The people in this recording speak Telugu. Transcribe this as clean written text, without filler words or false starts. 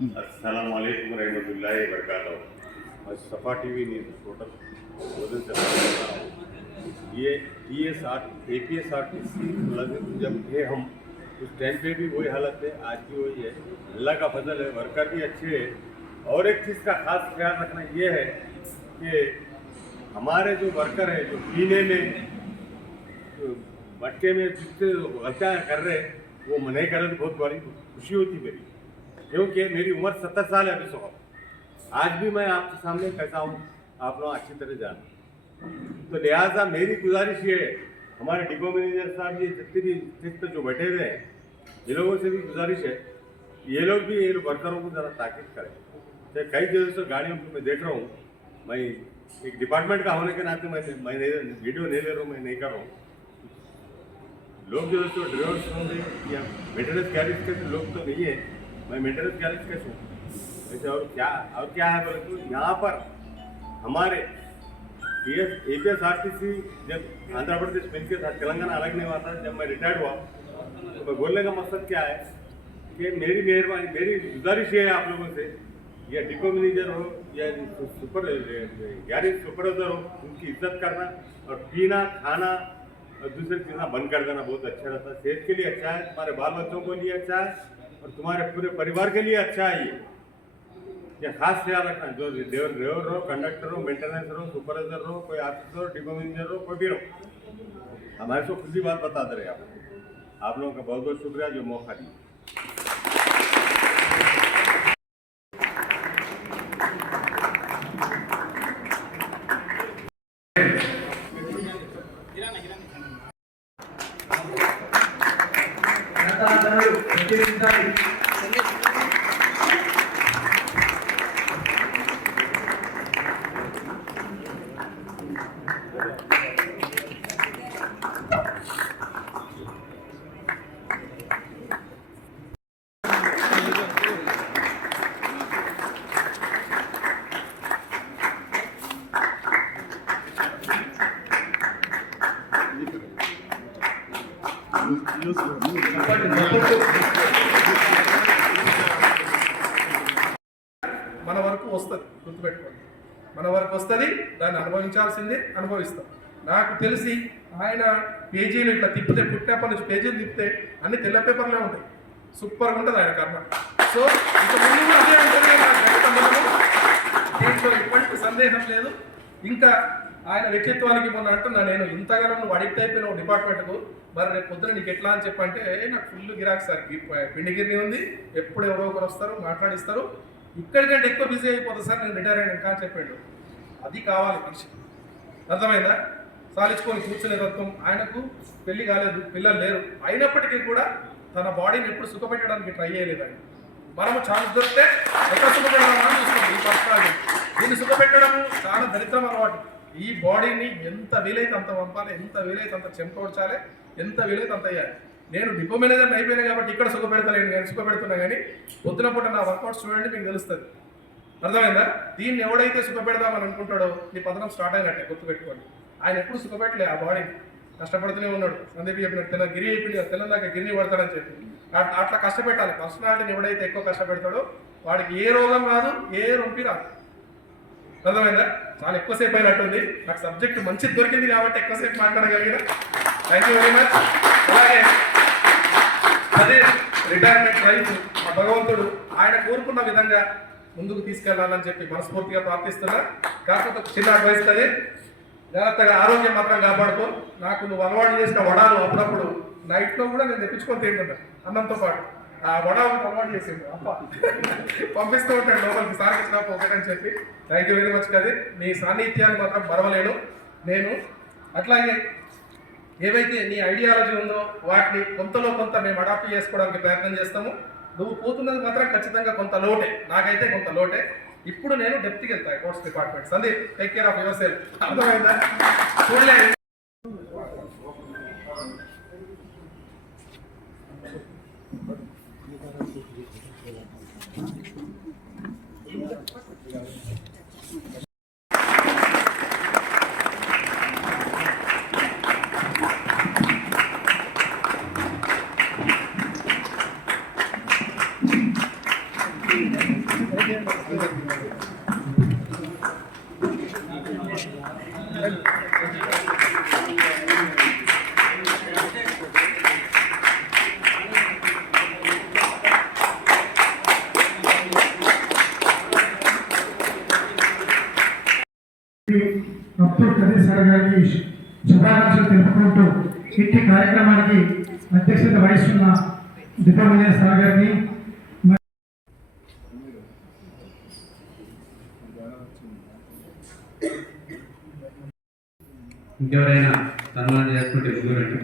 अस्सलाम वालेकुम रहमतुल्लाहि व बरकातहू। आज सफ़ा टीवी न्यूज़ टोटल वजन से ये APSRTC जब थे हम उस टाइम पे भी वही हालत है, आज भी वही है। अल्लाह का फजल है, वर्कर भी अच्छे है। और एक चीज़ का खास ख्याल रखना ये है कि हमारे जो वर्कर है जो पीने में मटके में जितने गलतियाँ कर रहे वो नहीं कर रहे तो बहुत बड़ी खुशी होती मेरी, क्योंकि मेरी उम्र 70 साल है अभी सौ। आज भी मैं आपके सामने कहता हूँ, आप लोग अच्छी तरह जान। तो लिहाजा मेरी गुजारिश ये है, हमारे डिपो मैनेजर साहब ये जितने भी स्टेज पर जो बैठे हुए हैं, ये लोगों से भी गुजारिश है ये लोग भी ये वर्करों को ज़रा ताकीद करें। चाहे कई जगह से गाड़ियों को मैं देख रहा हूँ, मैं एक डिपार्टमेंट का होने के नाते मैं वीडियो नहीं ले रहा हूँ, मैं नहीं कर रहा हूँ। लोग जो ड्राइवर्स होंगे या मेंटेनेंस गैरेज के लोग तो नहीं है, मैं मेंटेनेंस गैरेज कैसे हूँ ऐसे। और क्या है बोले तो यहाँ पर हमारे APSRTC जब आंध्र प्रदेश मिल के साथ तेलंगाना अलग नहीं हुआ था, जब मैं रिटायर्ड हुआ तो मैं बोलने का मकसद क्या है कि मेरी मेहरबानी मेरी गुजारिश ये है आप लोगों से, या डिपो मैनेजर हो या गैरेज सुपरवाइजर हो, उनकी इज्जत करना और पीना खाना और दूसरी चीज़ें बंद कर देना बहुत अच्छा रहता है। सेहत के लिए अच्छा है, तुम्हारे बाल बच्चों के लिए अच्छा है और तुम्हारे पूरे परिवार के लिए अच्छा है। ये खास ख्याल रखना, जो ड्राइवर हो, कंडक्टर हो, मेंटेनेंस हो, सुपरवाइजर हो, कोई ऑफिसर हो, डिपो मैनेजर हो, कोई भी हो, हमारे को खुद ही बात बता दे रहे आप लोगों का बहुत बहुत शुक्रिया जो मौका दिया। మన వరకు వస్తుంది, గుర్తుపెట్టుకోండి, మన వరకు వస్తుంది, దాన్ని అనుభవించాల్సిందే, అనుభవిస్తాం. నాకు తెలిసి ఆయన పేజీలు ఇట్లా తిప్పితే పుట్టినప్పటి నుంచి పేజీలు తిప్పితే అన్ని తెల్ల పేపర్లే ఉంటాయి, సూపర్గా ఉంటుంది ఆయన కర్మ. సో ఇక ముందు కూడా అదే ఉంటుంది, దీంట్లో ఎటువంటి సందేహం లేదు. ఇంకా ఆయన వ్యక్తిత్వానికి మొన్న అంటున్నా, నేను ఇంతగానో నువ్వు అడిక్ట్ అయిపోయినావు డిపార్ట్మెంట్కు, మరి రేపు పొద్దున నీకు ఎట్లా అని చెప్పంటే నాకు ఫుల్ గిరాక్ సార్, పిండిగిరిని ఉంది, ఎప్పుడు ఎవరో ఒకరు వస్తారు మాట్లాడిస్తారు, ఇక్కడికంటే ఎక్కువ బిజీ అయిపోతుంది సార్ నేను రిటైర్ అయినా అని చెప్పాడు. అది కావాలి మనిషి, అర్థమైందా? సాలించుకొని కూర్చునే తత్వం. ఆయనకు పెళ్లి కాలేదు, పిల్లలు లేరు, అయినప్పటికీ కూడా తన బాడీని ఎప్పుడు సుఖపెట్టడానికి ట్రై చేయలేదు ఆయన. మనము ఛాన్స్ దొరికితే ఎక్కడ సుఖపెట్టడం చూస్తాం. ఈ పర్సనాలిటీ దీన్ని సుఖపెట్టడం చాలా దరిద్రం అలవాటు. ఈ బాడీని ఎంత వీలైతే అంత పంపాలి, ఎంత వీలైతే అంత చెంపొడ్చాలి, ఎంత వీలైతే అంత అయ్యాలి. నేను డిపో మేనేజర్ని అయిపోయినా కాబట్టి ఇక్కడ సుఖపెడతలేను, నేను సుఖపెడుతున్నా. కానీ పొద్దున పూట నా వర్కౌట్స్ చూడండి, మీకు తెలుస్తుంది, అర్థమైందా? దీన్ని ఎవడైతే సుఖపెడదామని అనుకుంటాడో నీ పతనం స్టార్ట్ అయినట్టే, గుర్తుపెట్టుకోండి. ఆయన ఎప్పుడు సుఖపెట్టలే ఆ బాడీని, కష్టపడుతూనే ఉన్నాడు. సందీప్ చెప్పినట్టు గిరి అయిపోయింది, తెల్లందాక గిరిని పడతాడని చెప్పి అట్లా కష్టపెట్టాలి. పర్సనాలిటీని ఎవడైతే ఎక్కువ కష్టపెడతాడో వాడికి ఏ రోగం రాదు, ఏ రొంపి రాదు, అర్థమైందా? చాలా ఎక్కువసేపు అయినట్టుంది, నాకు సబ్జెక్ట్ మంచిది దొరికింది కాబట్టి ఎక్కువసేపు మాట్లాడగలిగిన. Thank you very much. అలాగే అదే రిటైర్మెంట్ లైఫ్ ఆ భగవంతుడు ఆయన కోరుకున్న విధంగా ముందుకు తీసుకెళ్లాలని చెప్పి మనస్ఫూర్తిగా ప్రార్థిస్తున్నా. కాకపోతే చిన్న అడ్వైస్ అది, జాగ్రత్తగా ఆరోగ్యం మాత్రం కాపాడుకో. నాకు నువ్వు అలవాటు చేసిన వడాలు అప్పుడప్పుడు నైట్లో కూడా నేను తెప్పించుకొని తింటున్నా అన్నంతో పాటు. ఆ వడాలు అలవాటు చేసిండు అప్ప, పంపిస్తూ ఉంటాడు లోపలికి, సార్ ఇచ్చినప్పుడు ఒకటని చెప్పి. Thank you very much. కది నీ సాన్నిధ్యాన్ని మాత్రం మరవలేను నేను. అట్లాగే ఏవైతే నీ ఐడియాలజీ ఉందో వాటిని కొంతలో కొంత మేము అడాప్ట్ చేసుకోవడానికి ప్రయత్నం చేస్తాము. నువ్వు పోతున్నది మాత్రం ఖచ్చితంగా కొంత లోటే, నాకైతే కొంత లోటే. ఇప్పుడు నేను డెప్త్కి వెళ్తాను accounts department. Sandeep, take care of your self, అర్థమైందా? చూడలే Thank you. Abdul Kadir sir గారికి శుభాకాంక్షలు తెలుపుకుంటూ ఇట్టి కార్యక్రమానికి అధ్యక్షత వహిస్తున్న డిప్లొమా సార్ గారిని ఇంకెవరైనా సన్మానం చేసుకుంటే ముందు రండి.